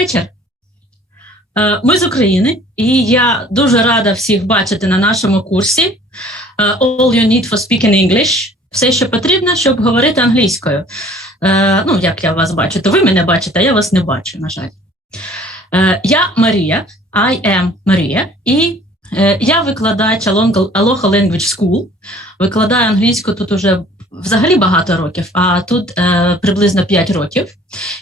вечір. Е, Ми з України, і я дуже рада всіх бачити на нашому курсі е, All you need for speaking English. Все, що потрібно, щоб говорити англійською. Е, Ну, як я вас бачу, то ви мене бачите, а я вас не бачу, на жаль. Я Марія, I am Марія, і я викладач Aloha Language School. Викладаю англійську тут уже взагалі багато років, а тут е, приблизно 5 років.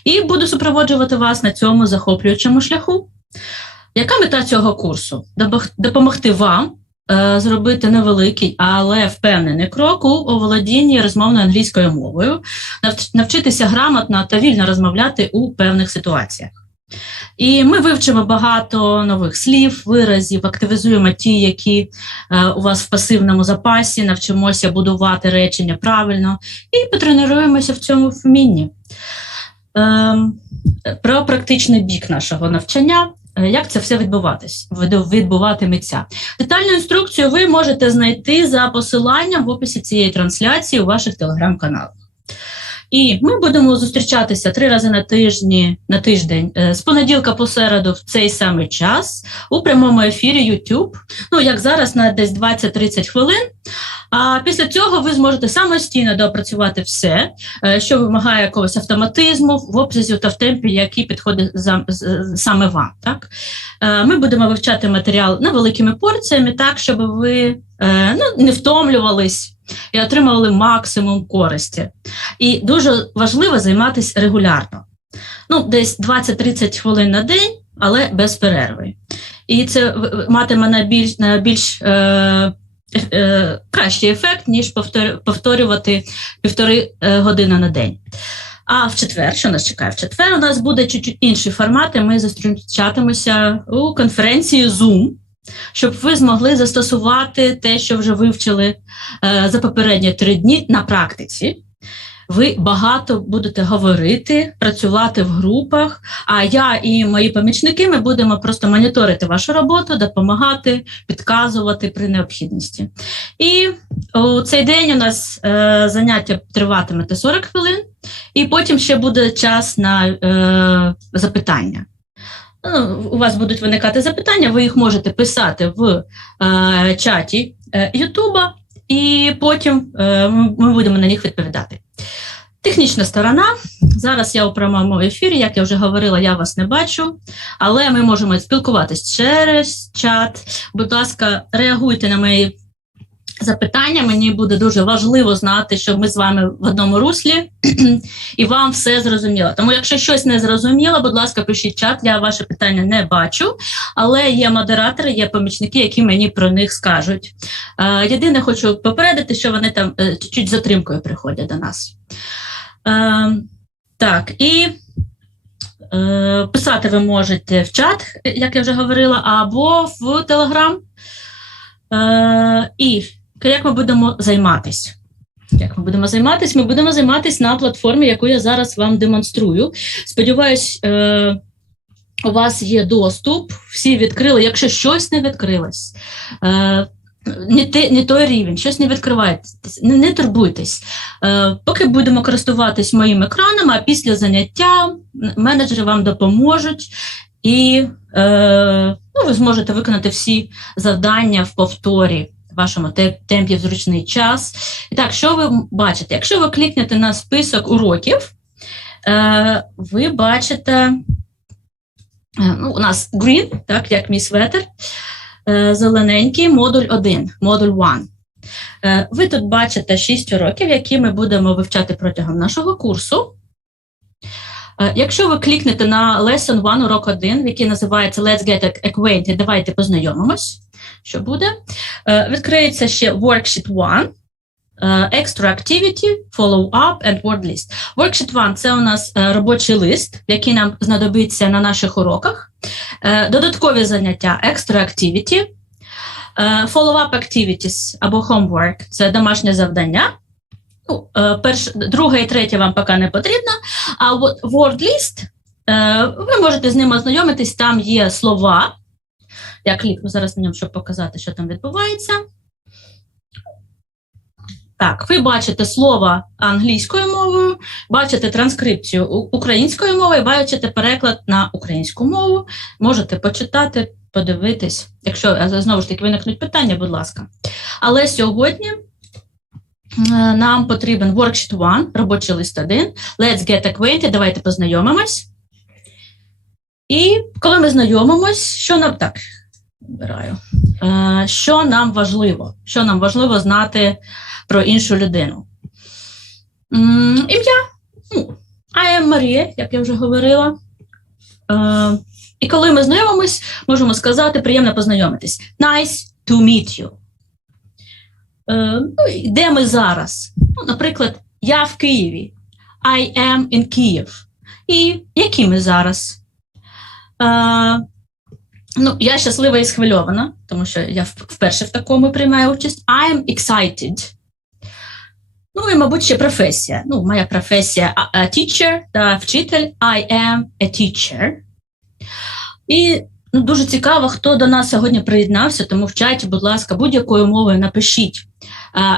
І буду супроводжувати вас на цьому захоплюючому шляху. Яка мета цього курсу? Допомогти вам е, зробити невеликий, але впевнений крок у оволодінні розмовною англійською мовою, навч- навчитися грамотно та вільно розмовляти у певних ситуаціях. І ми вивчимо багато нових слів, виразів, активізуємо ті, які е, у вас в пасивному запасі, навчимося будувати речення правильно і потренуємося в цьому вмінні. Ем, про практичний бік нашого навчання. Е, Як це все відбуватись, відбуватиметься? Детальну інструкцію ви можете знайти за посиланням в описі цієї трансляції у ваших телеграм-каналах. І ми будемо зустрічатися три рази на тижні на тиждень е, з понеділка по середу в цей самий час у прямому ефірі YouTube. Ну як зараз на десь 20-30 хвилин. А після цього ви зможете самостійно доопрацювати все, е, що вимагає якогось автоматизму в обсязі та в темпі, який підходить за, саме вам. Так? Е, Ми будемо вивчати матеріал невеликими порціями, так, щоб ви ну, не втомлювались і отримували максимум користі. І дуже важливо займатися регулярно. Ну, десь 20-30 хвилин на день, але без перерви. І це матиме на більш е, е, кращий ефект, ніж повторювати півтори е, години на день. А в четвер, що нас чекає? В четвер у нас буде чуть-чуть інший формат, і ми зустрічатимемося у конференції Zoom, щоб ви змогли застосувати те, що вже вивчили е, за попередні три дні на практиці. Ви багато будете говорити, працювати в групах. А я і мої помічники ми будемо просто моніторити вашу роботу, допомагати, підказувати при необхідності. І у цей день у нас е, заняття триватиме 40 хвилин, і потім ще буде час на е, запитання. Ну, у вас будуть виникати запитання, ви їх можете писати в е, чаті е, Ютуба, і потім е, ми будемо на них відповідати. Технічна сторона. Зараз я у прямому ефірі, як я вже говорила, я вас не бачу, але ми можемо спілкуватись через чат. Будь ласка, реагуйте на мої запитання. Мені буде дуже важливо знати, що ми з вами в одному руслі і вам все зрозуміло. Тому, якщо щось не зрозуміло, будь ласка, пишіть чат, я ваше питання не бачу, але є модератори, є помічники, які мені про них скажуть. Е, Єдине, хочу попередити, що вони там е, чуть-чуть затримкою приходять до нас. Е, Так, і писати ви можете в чат, як я вже говорила, або в Телеграм. І як ми будемо займатися? Як ми будемо займатися? Ми будемо займатися на платформі, яку я зараз вам демонструю. Сподіваюсь, е, у вас є доступ, всі відкрили. Якщо щось не відкрилось, е, не, те, не той рівень, щось не відкривається, не, не турбуйтесь. Е, поки будемо користуватись моїм екраном, а після заняття менеджери вам допоможуть. І е, ну, ви зможете виконати всі завдання в повторі вашому те- темпі в зручний час. І так, що ви бачите? Якщо ви клікнете на список уроків, е, ви бачите, е, ну, у нас green, так, як мій светер, е, зелененький модуль 1, модуль 1. Е, ви тут бачите 6 уроків, які ми будемо вивчати протягом нашого курсу. Якщо ви клікнете на Lesson 1, урок 1, який називається Let's get acquainted, давайте познайомимось, що буде. Е, Відкриється ще Worksheet 1, е, Extra Activity, Follow Up and Word List. Worksheet 1 – це у нас е, робочий лист, який нам знадобиться на наших уроках. Додаткові заняття Extra Activity, Follow-up Activities або Homework – це домашнє завдання. Ну, друге і третє вам поки не потрібно. А от word list, ви можете з ним ознайомитись, там є слова. Я клікну зараз на ньому, щоб показати, що там відбувається. Так, ви бачите слово англійською мовою, бачите транскрипцію українською мовою, бачите переклад на українську мову. Можете почитати, подивитись, якщо знову ж таки виникнуть питання, будь ласка. Але сьогодні нам потрібен worksheet 1, робочий лист 1. Let's get acquainted, давайте познайомимось. І коли ми знайомимось, що нам так вибираю, що нам важливо? Що нам важливо знати про іншу людину? Ім'я. Ну, I am Maria, як я вже говорила. І коли ми знайомимось, можемо сказати, приємно познайомитись. Nice to meet you. Ну, Де ми зараз? Ну, Наприклад, я в Києві. I am in Kyiv. І які ми зараз? Ну, Я щаслива і схвильована, тому що я вперше в такому приймаю участь. I am excited. Ну і, мабуть, ще професія. Ну, Моя професія teacher та вчитель. I am a teacher. І ну, дуже цікаво, хто до нас сьогодні приєднався, тому в чаті, будь ласка, будь-якою мовою напишіть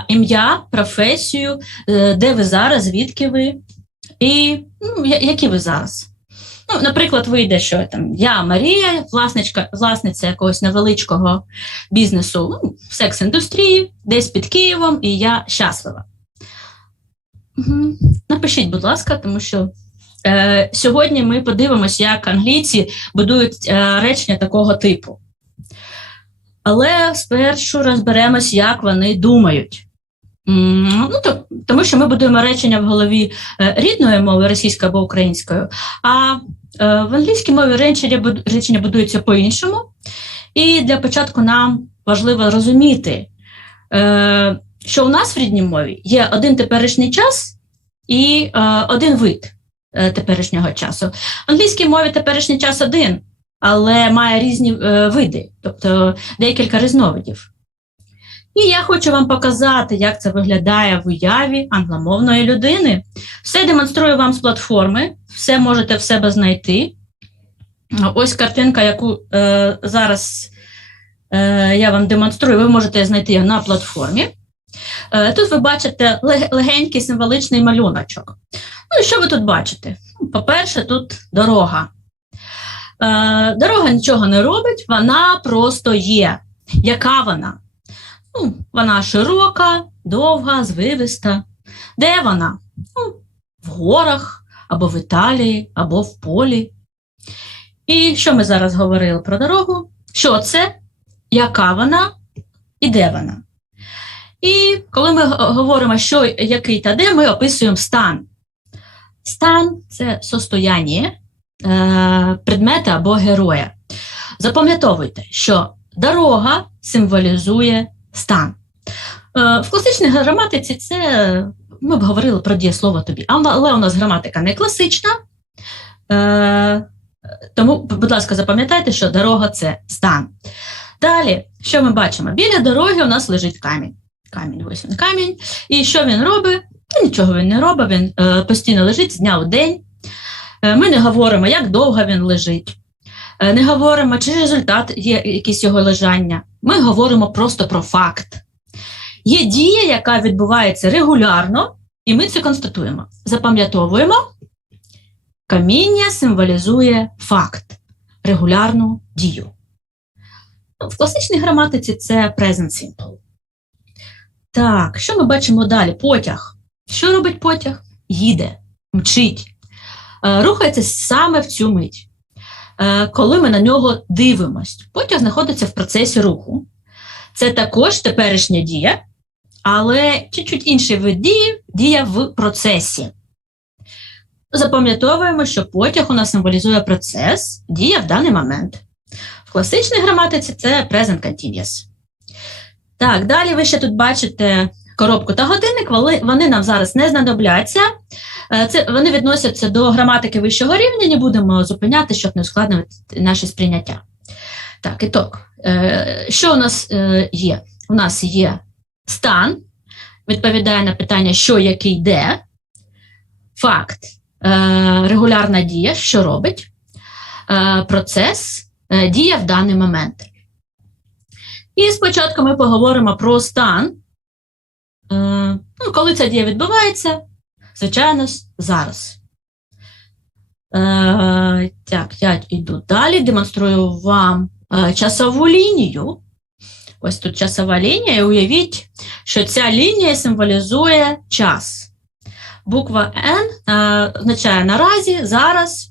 ім'я, професію, е, де ви зараз, звідки ви, і ну, які ви зараз. Ну, Наприклад, вийде, що там я Марія, власничка, власниця якогось невеличкого бізнесу ну, в секс-індустрії, десь під Києвом, і я щаслива. Угу. Напишіть, будь ласка, тому що е, сьогодні ми подивимося, як англійці будують е, речення такого типу. Але спершу розберемось, як вони думають. Ну, то, Тому що ми будуємо речення в голові е, рідною мови, російською або українською, а в англійській мові речення, речення будуються по-іншому. І для початку нам важливо розуміти, е, що у нас в рідній мові є один теперішній час і один вид теперішнього часу. В англійській мові теперішній час один, але має різні е, види, тобто декілька різновидів. І я хочу вам показати, як це виглядає в уяві англомовної людини. Все демонструю вам з платформи, все можете в себе знайти. Ось картинка, яку е, зараз е, я вам демонструю, ви можете знайти на платформі. Е, тут ви бачите легенький символичний малюночок. Ну і що ви тут бачите? По-перше, тут дорога. Е, дорога нічого не робить, вона просто є. Яка вона? Ну, Вона широка, довга, звивиста. Де вона? Ну, В горах, або в Італії, або в полі. І що ми зараз говорили про дорогу? Що це? Яка вона і де вона? І коли ми говоримо, що який та де, ми описуємо стан. Стан це состояння, Е, предмета або героя. Запам'ятовуйте, що дорога символізує стан. Е, в класичній граматиці це ми б говорили про дієслово тобі, але у нас граматика не класична. Е, тому, будь ласка, запам'ятайте, що дорога це стан. Далі, що ми бачимо? Біля дороги у нас лежить камінь. Камінь, ось він камінь. І що він робить? Нічого він не робить, він постійно лежить з дня у день. Е, ми не говоримо, як довго він лежить, е, не говоримо, чи результат є якийсь його лежання. Ми говоримо просто про факт. Є дія, яка відбувається регулярно, і ми це констатуємо. Запам'ятовуємо, каміння символізує факт, регулярну дію. Ну, в класичній граматиці це present simple. Так, що ми бачимо далі? Потяг. Що робить потяг? Їде, мчить. Е, рухається саме в цю мить, е, коли ми на нього дивимось. Потяг знаходиться в процесі руху. Це також теперішня дія, але чуть-чуть інший вид дії дія в процесі. Запам'ятовуємо, що потяг у нас символізує процес, дія в даний момент. В класичній граматиці це present continuous. Так, далі ви ще тут бачите коробку та годинник, вони нам зараз не знадобляться. Е, це Вони відносяться до граматики вищого рівня, не будемо зупиняти, щоб не ускладнювати наше сприйняття. Так, і так, е, що у нас е, є? У нас є стан, відповідає на питання, що, який, де, факт, регулярна дія, що робить, процес, дія в даний момент. І спочатку ми поговоримо про стан, ну, коли ця дія відбувається, звичайно, зараз. Е, Так, я йду далі, демонструю вам е, часову лінію. Ось тут часова лінія, і уявіть, що ця лінія символізує час. Буква N е, означає наразі, зараз.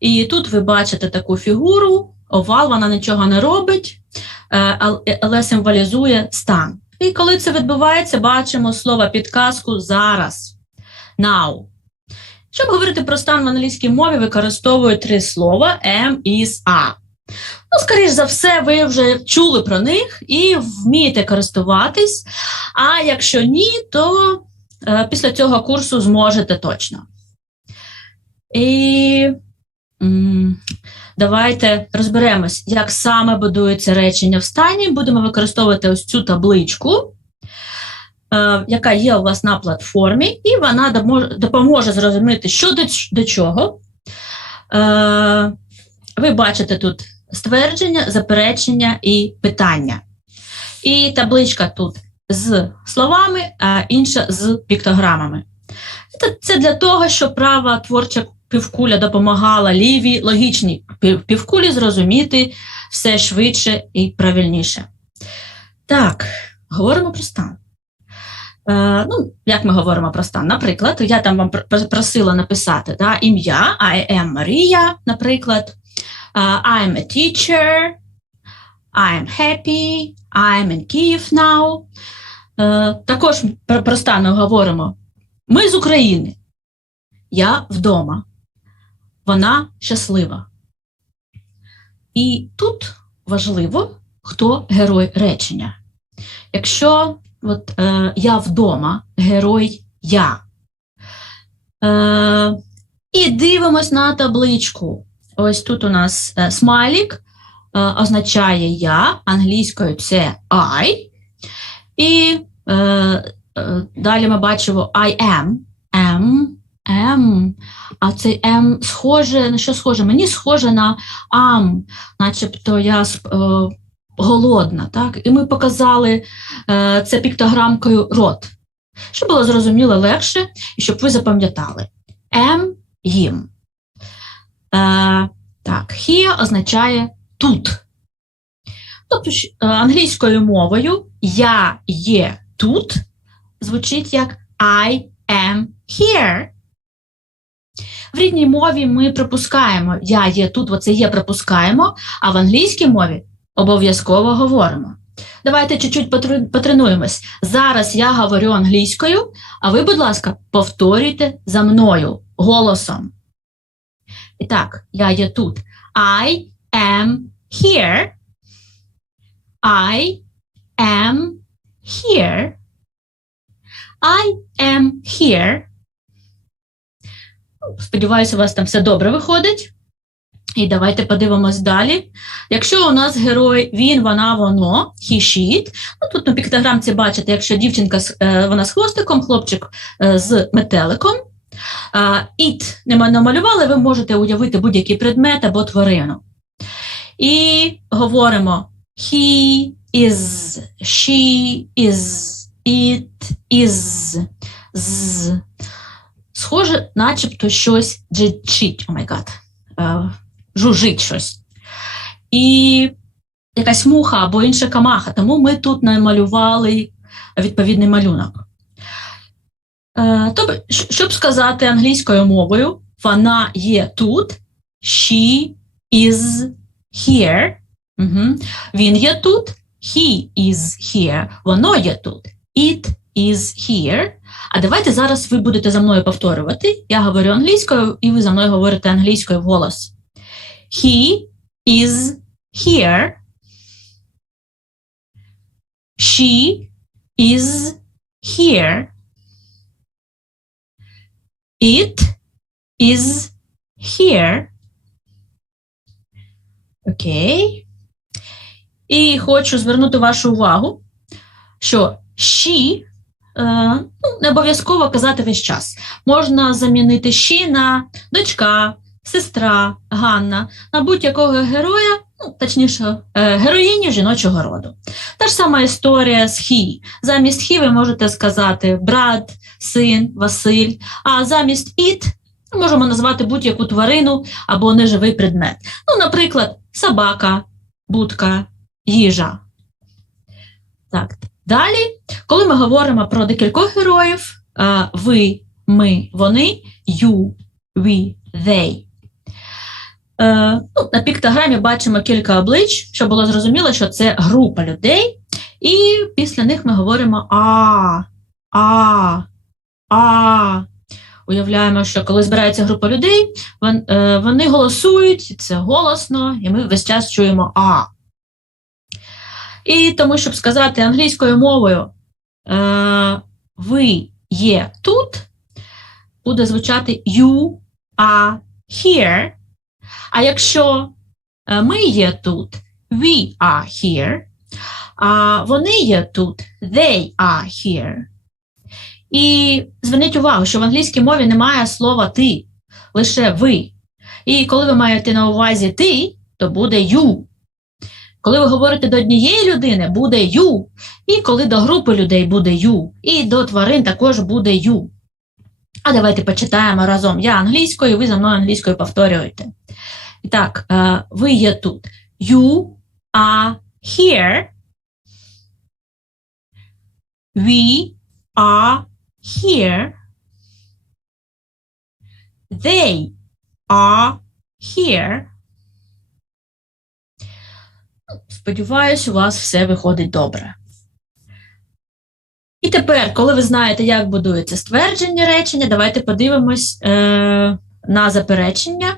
І тут ви бачите таку фігуру, овал, вона нічого не робить, але символізує стан. І коли це відбувається, бачимо слово підказку зараз. Now. Щоб говорити про стан в англійській мові, використовую три слова am, is, are. Ну, скоріш за все, ви вже чули про них і вмієте користуватись. А якщо ні, то е, після цього курсу зможете точно. І давайте розберемось, як саме будується речення в стані. Будемо використовувати ось цю табличку. Е, яка є у вас на платформі, і вона допоможе зрозуміти, що до, чого. Е, ви бачите тут ствердження, заперечення і питання. І табличка тут з словами, а інша з піктограмами. Це для того, щоб права творча півкуля допомагала лівій логічній півкулі зрозуміти все швидше і правильніше. Так, говоримо про стан. Е, ну, Як ми говоримо про стан? Наприклад, я там вам просила написати да, ім'я I am Maria, наприклад. Uh, I'm a teacher, I'm happy, I'm in Kyiv now. Uh, також про, про стан говоримо. Ми з України. Я вдома. Вона щаслива. І тут важливо, хто герой речення. Якщо от, е, я вдома, герой я. Е, І дивимось на табличку. Ось тут у нас е, смайлік е, означає я, англійською це I. І е, е, далі ми бачимо I am. Am. А цей am схоже, на що схоже? Мені схоже на am, начебто я. Е, голодна. Так? І ми показали е, це піктограмкою рот, щоб було зрозуміло легше і щоб ви запам'ятали. Am їм. Е, так, here означає тут. Тобто англійською мовою я є тут звучить як I am here. В рідній мові ми припускаємо я є тут, оце є припускаємо, а в англійській мові обов'язково говоримо. Давайте чуть-чуть потренуємось. Зараз я говорю англійською, а ви, будь ласка, повторюйте за мною голосом. І так, я є тут. I am here. I am here. I am here. Сподіваюся, у вас там все добре виходить. І давайте подивимось далі. Якщо у нас герой він, вона, воно, he, she, ну тут на піктограмці бачите, якщо дівчинка е, вона з хвостиком, хлопчик е, з метеликом. It не намалювали, ви можете уявити будь-який предмет або тварину. І говоримо he is, she is, it is, з. Схоже, начебто щось джичить. О май гад жужить щось. І якась муха або інша камаха, тому ми тут намалювали відповідний малюнок. Тобто, щоб сказати англійською мовою, вона є тут, she is here. Угу. Він є тут, he is here. Воно є тут. It is here. А давайте зараз ви будете за мною повторювати. Я говорю англійською, і ви за мною говорите англійською голос. He is here. She is here. It is here. Окей. І хочу звернути вашу увагу, що she ну, не обов'язково казати весь час. Можна замінити she на дочка, сестра Ганна на будь-якого героя, ну, точніше, е, героїні жіночого роду. Та ж сама історія з хі. Замість хі ви можете сказати брат, син, Василь, а замість іт можемо назвати будь-яку тварину або неживий предмет. Ну, наприклад, собака, будка, їжа. Так, далі, коли ми говоримо про декількох героїв, е, ви, ми, вони, you, we, they. Е, ну, на піктограмі бачимо кілька облич, щоб було зрозуміло, що це група людей, і після них ми говоримо а, а, а. Уявляємо, що коли збирається група людей, е, вони голосують, це голосно, і ми весь час чуємо а. І тому, щоб сказати англійською мовою, е, ви є тут, буде звучати you are here. А якщо е, ми є тут, we are here, а вони є тут, they are here. І зверніть увагу, що в англійській мові немає слова ти, лише ви. І коли ви маєте на увазі ти, то буде you. Коли ви говорите до однієї людини, буде you. І коли до групи людей буде you. І до тварин також буде you. А давайте почитаємо разом. Я англійською, ви за мною англійською повторюєте. І так, е, ви є тут. You are here. We are here. They are here. Сподіваюсь, у вас все виходить добре. І тепер, коли ви знаєте, як будується ствердження речення, давайте подивимось е, на заперечення.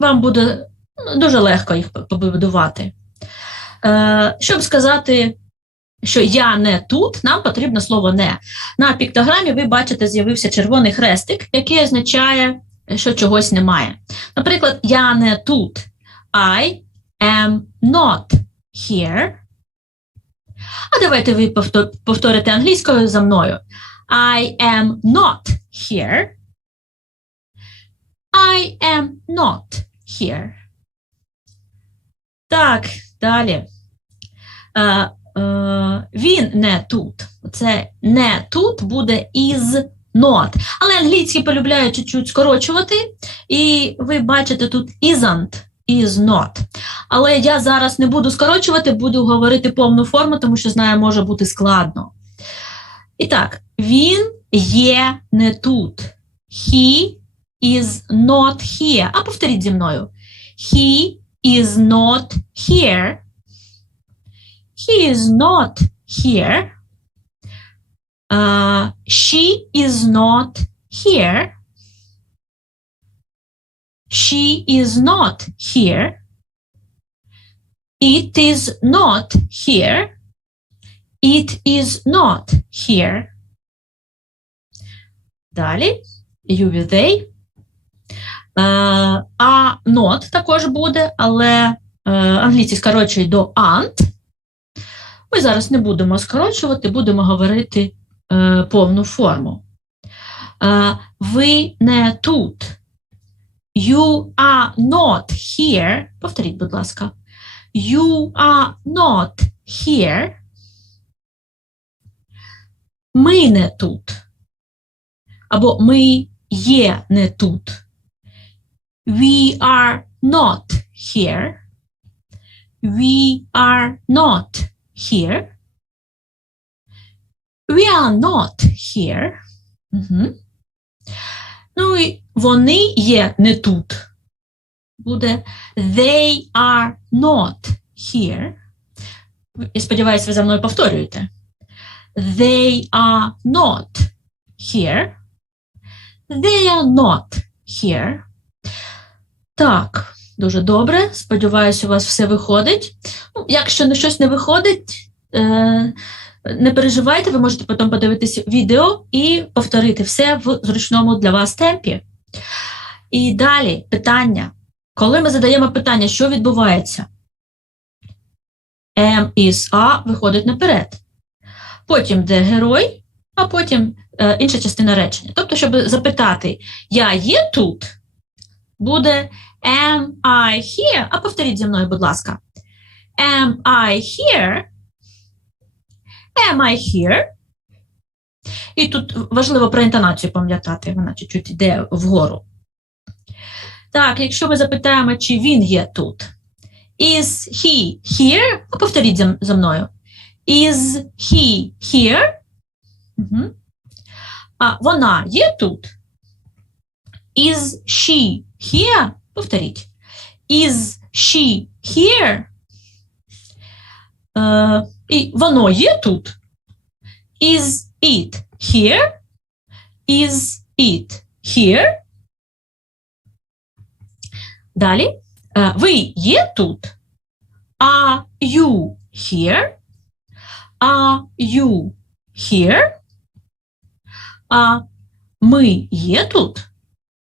Вам буде ну, дуже легко їх побудувати. Е, щоб сказати, що я не тут, нам потрібно слово не. На піктограмі ви бачите, з'явився червоний хрестик, який означає, що чогось немає. Наприклад, я не тут. I am not here. А давайте ви повторите англійською за мною. I am not here. I am not here. Так, далі. Е, е, він не тут. Це не тут буде is not. Але англійські полюбляють чуть-чуть скорочувати, і ви бачите тут isn't, is not. Але я зараз не буду скорочувати, буду говорити повну форму, тому що знаю, може бути складно. І так, він є не тут. He is not here. А повторіть зі мною. He is not here. He is not here. Uh, she is not here. She is not here. It is not here. It is not here. Далі. You they. А not також буде, але е, англійці скорочують до aren't. Ми зараз не будемо скорочувати, будемо говорити е, повну форму. Е, ви не тут. You are not here. Повторіть, будь ласка. You are not here. Ми не тут. Або ми є не тут. We are not here. We are not here. We are not here. Угу. Ну і вони є не тут. Буде they are not here. І сподіваюся, ви за мною повторюєте. They are not here. They are not here. Так, дуже добре. Сподіваюся, у вас все виходить. Ну, якщо щось не виходить, е, не переживайте, ви можете потім подивитися відео і повторити все в зручному для вас темпі. І далі питання. Коли ми задаємо питання, що відбувається? Am is A виходить наперед. Потім де герой, а потім е, інша частина речення. Тобто, щоб запитати, я є тут, буде am I here? А повторіть зі мною, будь ласка. Am I here? Am I here? І тут важливо про інтонацію пам'ятати, вона чуть-чуть йде вгору. Так, якщо ми запитаємо, чи він є тут. Is he here? Ну, Повторіть за, за мною. Is he here? Угу. А вона є тут? Is she here? Повторіть. Is she here? Е, і воно є тут? Is it here? Is it here? Далі. Е, ви є тут? Are you here? Are you here? А ми є тут?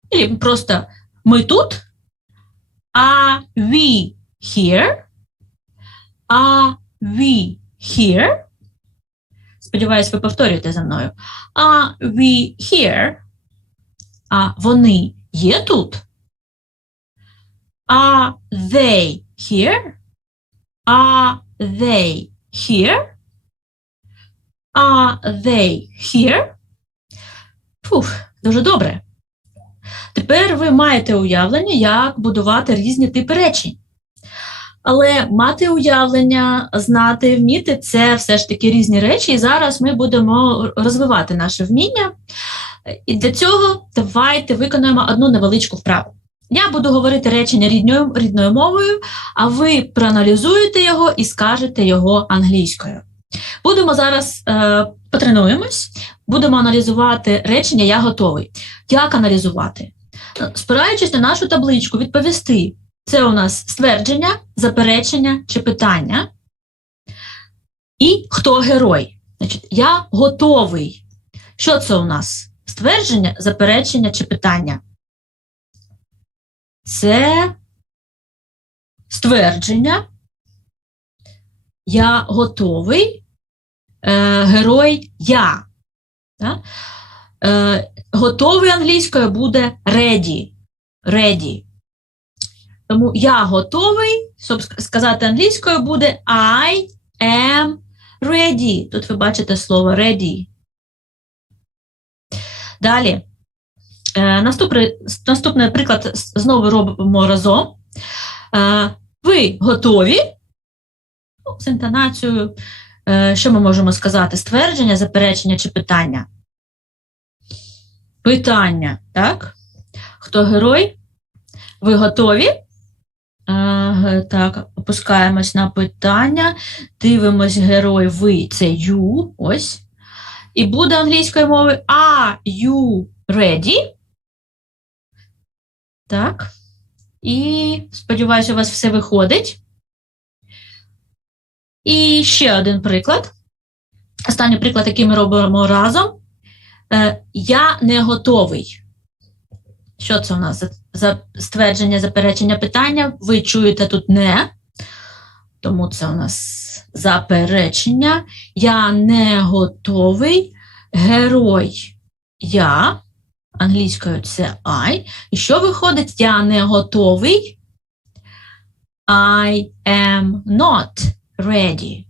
Или просто ми тут? Are we here? Are we here? Сподіваюсь, ви повторюєте за мною. Are we here? А вони є тут? Are they here? Are they here? Are they here? Фух, дуже добре. Тепер ви маєте уявлення, як будувати різні типи речень. Але мати уявлення, знати, вміти це все ж таки різні речі, і зараз ми будемо розвивати наше вміння. І для цього давайте виконаємо одну невеличку вправу. Я буду говорити речення рідною, рідною мовою, а ви проаналізуєте його і скажете його англійською. Будемо зараз е, потренуємось, будемо аналізувати речення Я готовий. Як аналізувати? Спираючись на нашу табличку, відповісти. Це у нас ствердження, заперечення чи питання. І хто герой? Значить, Я готовий. Що це у нас? Ствердження, заперечення чи питання? Це ствердження. Я готовий. Е, Герой я. Да? Е, Готовий англійською буде ready. Ready. Тому я готовий, щоб сказати англійською, буде I am ready. Тут ви бачите слово ready. Далі. Е, наступний, наступний приклад знову робимо разом. Е, ви готові? Ну, з інтонацією. Е, що ми можемо сказати? Ствердження, заперечення чи питання? Питання, так? Хто герой? Ви готові? Так, опускаємось на питання. Дивимось герой ви це you. Ось. І буде англійською мовою Are you ready? Так. І сподіваюся, у вас все виходить. І ще один приклад. Останній приклад, який ми робимо разом. Е, Я не готовий. Що це у нас за, ствердження, заперечення питання? Ви чуєте тут не, тому це у нас заперечення. Я не готовий. Герой я. Англійською це I. І що виходить? Я не готовий. I am not ready.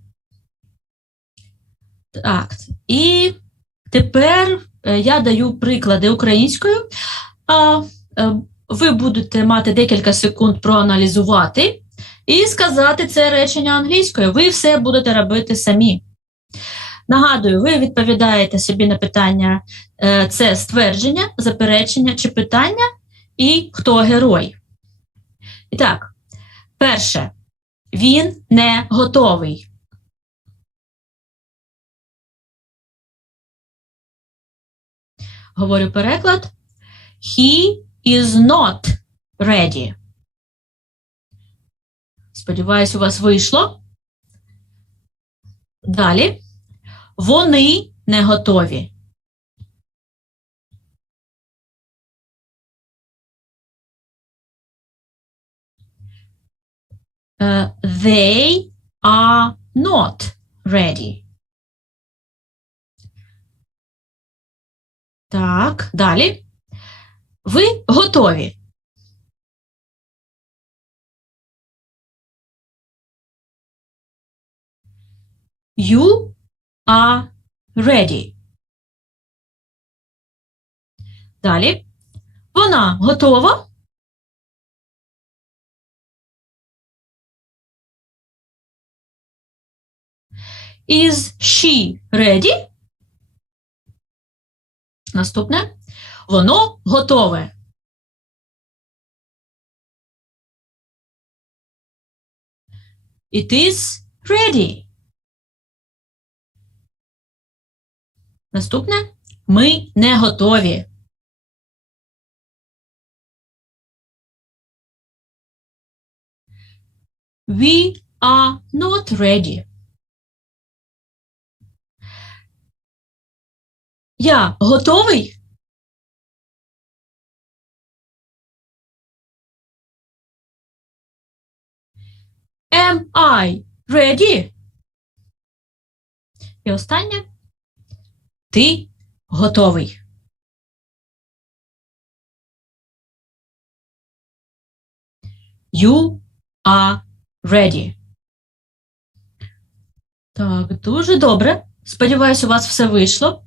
Так. І тепер я даю приклади українською. Ви будете мати декілька секунд проаналізувати і сказати це речення англійською. Ви все будете робити самі. Нагадую, ви відповідаєте собі на питання: це ствердження, заперечення чи питання, і хто герой. І так, перше, він не готовий. Говорю переклад. He is not ready. Сподіваюсь, у вас вийшло. Далі. Вони не готові. Uh, they are not ready. Так, далі. Ви готові. You are ready. Далі. Вона готова. Is she ready? Наступне. Воно готове. It is ready. Наступне. Ми не готові. We are not ready. Я готовий? Am I ready? І останнє. Ти готовий. You are ready. Так, дуже добре. Сподіваюся, у вас все вийшло.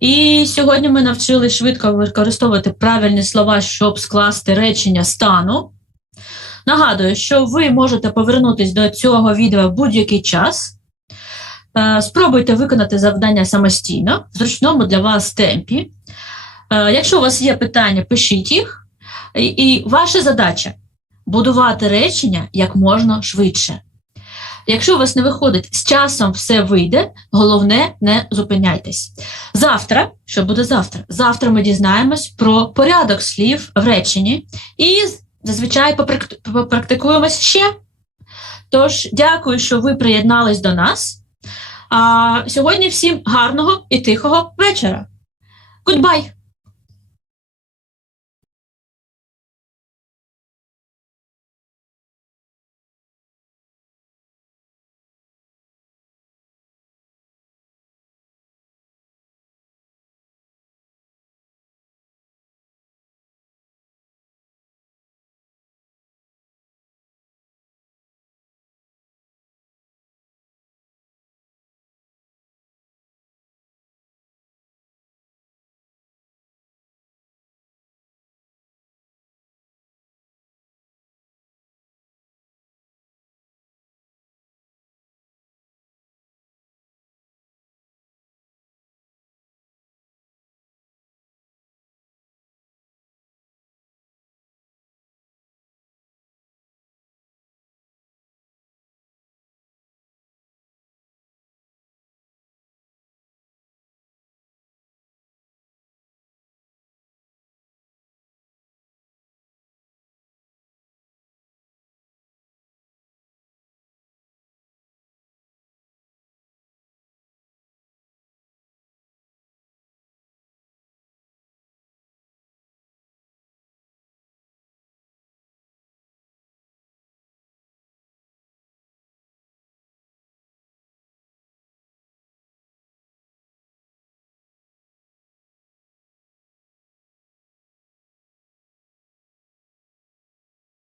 І сьогодні ми навчили швидко використовувати правильні слова, щоб скласти речення стану. Нагадую, що ви можете повернутися до цього відео в будь-який час. Е, Спробуйте виконати завдання самостійно, в зручному для вас темпі. Е, Якщо у вас є питання, пишіть їх. І- ваша задача будувати речення як можна швидше. Якщо у вас не виходить, з часом все вийде, головне не зупиняйтесь. Завтра, що буде завтра? Завтра ми дізнаємось про порядок слів в реченні і зазвичай попрактикуємося ще. Тож, дякую, що ви приєднались до нас. А сьогодні всім гарного і тихого вечора. Goodbye!